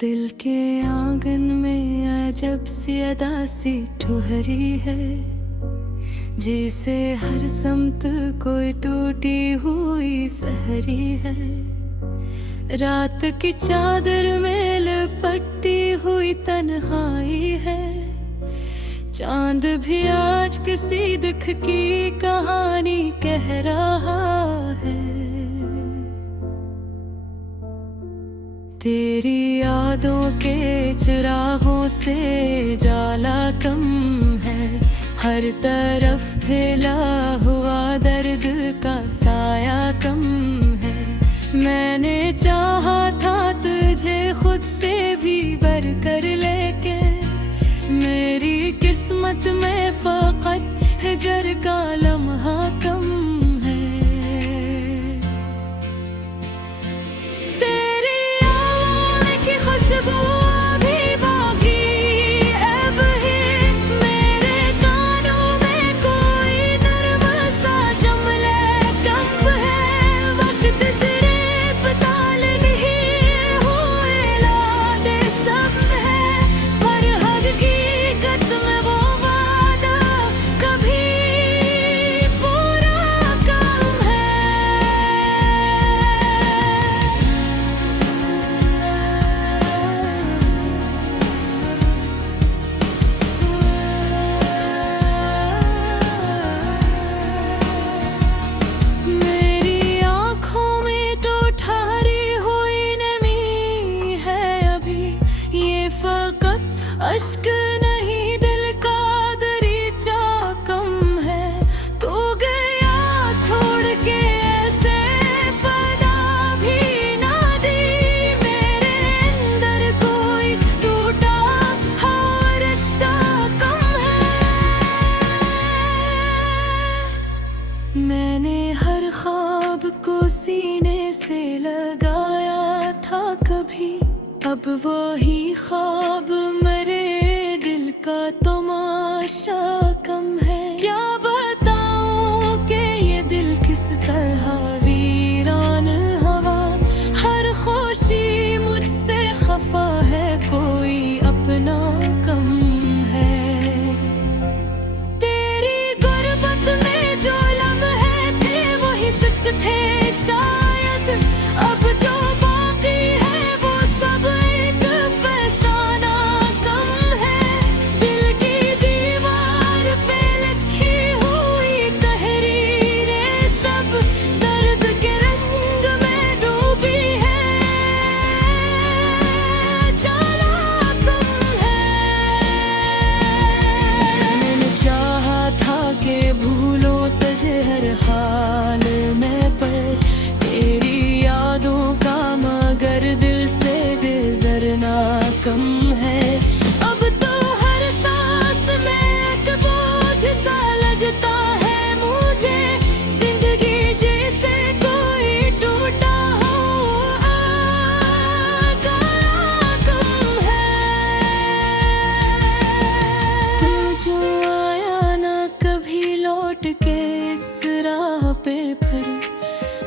दिल के आंगन में अजब सी अदा सी ठुहरी है, जिसे हर समत कोई टूटी हुई सहरी है। रात की चादर में लिपटी हुई तन्हाई है, चांद भी आज किसी दुख की कहानी कह रहा है। तेरी यादों के चिरागों से जाला कम है, हर तरफ फैला हुआ दर्द का साया कम है। मैंने चाहा था तुझे खुद से भी बढ़कर, लेके मेरी किस्मत में फकत हिजर का लम्हा कम है। तेरी आवाज़ की खुशबू अभी बाकी अब है, मेरे कानों में कोई नर्म सा जुमले कब है। वक्त तेरे पताल नहीं हुए लादे सब है, पर हकीकत में वो वादा कभी पूरा कम है। मेरी आँखों में तो ठहरी हुई नमी है अभी, ये फकत अश्क नहीं दिल का दरीचा कम है। तू गया छोड़ के ऐसे फना भी ना दी, मेरे अंदर कोई टूटा हुआ रिश्ता कम है। मैंने हर ख्वाब को सीने से लगाया था कभी, अब वही ख्वाब मेरे दिल का तमाशा कम है। क्या बताऊं कि ये दिल किस तरह वीरान हवा, हर खुशी मुझसे खफा है, कोई अपना कम है। तेरी गुर्बत में जो लम्हे थे वही सच थे शायद, अब जो बाकी है वो सब एक फसाना कम है। दिल की दीवार पे लिखी हुई तहरीरें सब दर्द के रंग में डूबी है, जाला कम है। मैंने चाहा था कि भूलो तुझे हर हाल में, पर तेरी यादों का मगर दिल से गुजरना कम है। अब तो हर सांस में एक बोझ सा लगता है मुझे, जिंदगी जैसे कोई टूटा हुआ गला कम है। तू जो आया ना कभी लौट के इस राह पे फिर,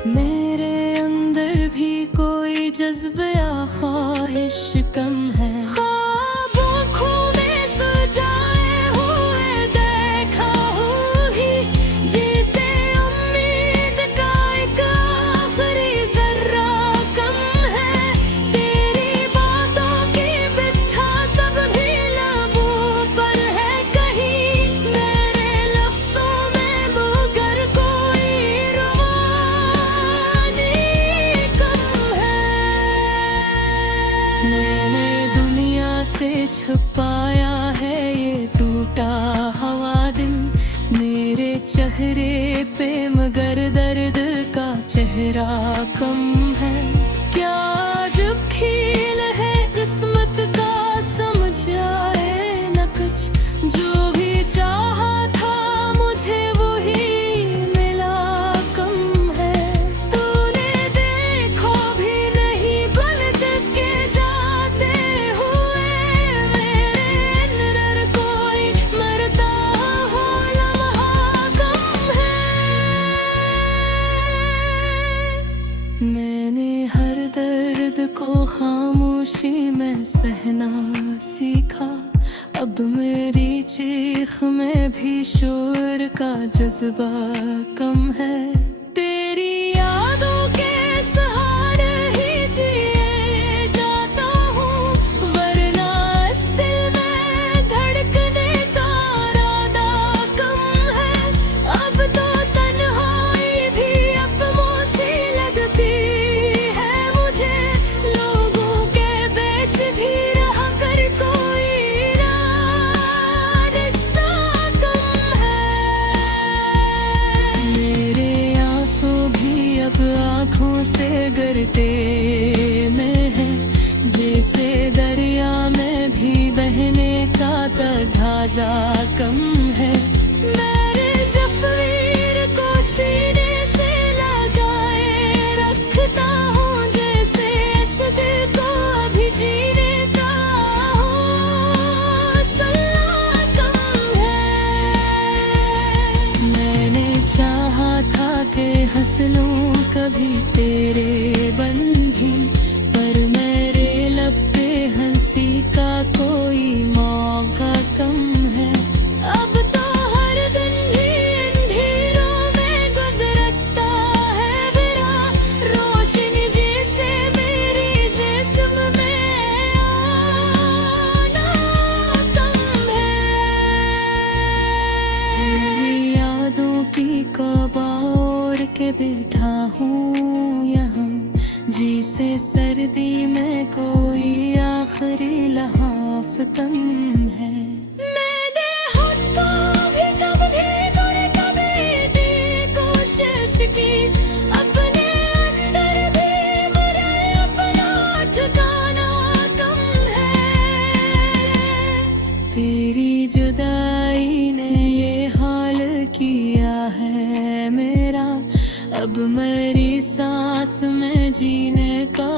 मेरे अंदर भी कोई जज्बे या ख्वाहिश कम है। ख्वाबों खो में सजाए हुए देखा हूँ ही, जिसे उम्मीद का एक आखिरी जर्रा कम है। तेरी बातों की बिठा सब भी लबों पर है कहीं, मेरे लफ्जों में मगर कोई रवानी कम है। मैंने दुनिया से छुपाया है ये टूटा हुआ दिल, मेरे चेहरे पे मगर दर्द का चेहरा कम है। क्या जब खेल है किस्मत का समझ आए न कुछ, जो भी चाहा था मुझे वही मिला कम है। तूने देखो भी नहीं पलट के जाते हुए, मेरे अंदर कोई मरता हो लम्हा कम है। मैंने सीखा। अब मेरी चीख में भी शोर का जज्बा कम है। तेरी यादों के सहारे ही जिए जाता हूँ, वरना इस दिल में धड़कने का इरादा कम है। अब तो तन्हाई भी अपनों सी लगती है मुझे, लोगों के बीच भी रहा कर कोई ना रिश्ता कम है। मेरे आंसू भी अब आँखों से गिरते में है, जैसे दरिया में भी बहने का तगाजा कम है। मेरे जफ़ीर को सीने से लगाए रखता हूँ, जैसे इस दिल को अभी जीने का हौसला कम है। मैंने चाहा था कि हंस लूं कभी तेरे बन भी, पर मेरे लब पे हंसी का कोई मौका कम है। अब तो हर दिन भी अंधेरों में गुजरता है मेरा, रोशनी जैसे मेरी जिस्म में आना कम है। मेरी यादों की कबा ओढ़ के बैठा हूँ यहाँ, जिसे सर्दी में कोई आखिरी लहाफ तम है। मैंने होठों भी कब भीगे और कभी दी कोशिश की, अपने अंदर भी मेरे अपना ठिकाना कम है। तेरी जुदाई ने ये हाल किया है मेरा, अब मेरी सांस में जीने का